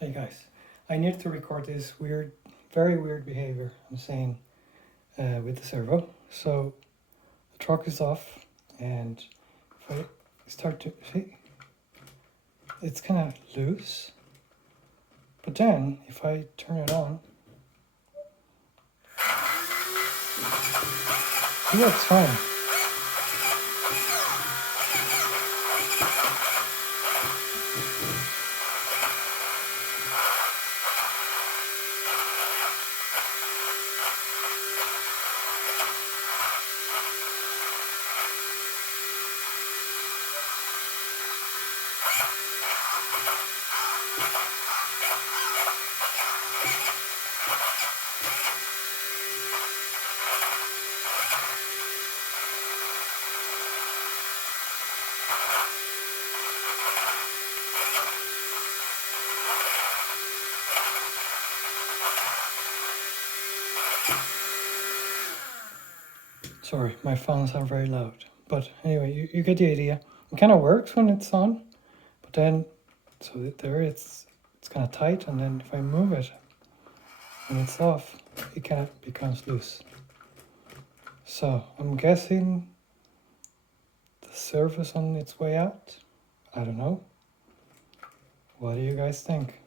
Hey guys, I need to record this very weird behavior I'm saying with the servo. So the truck is off, and if I start to see, it's kind of loose. But then if I turn it on, it works fine. Sorry, my phones are very loud. But anyway, you get the idea. It kind of works when it's on, but then, so there it's kind of tight, and then if I move it when it's off, it kind of becomes loose. So I'm guessing the servo's on its way out. I don't know. What do you guys think?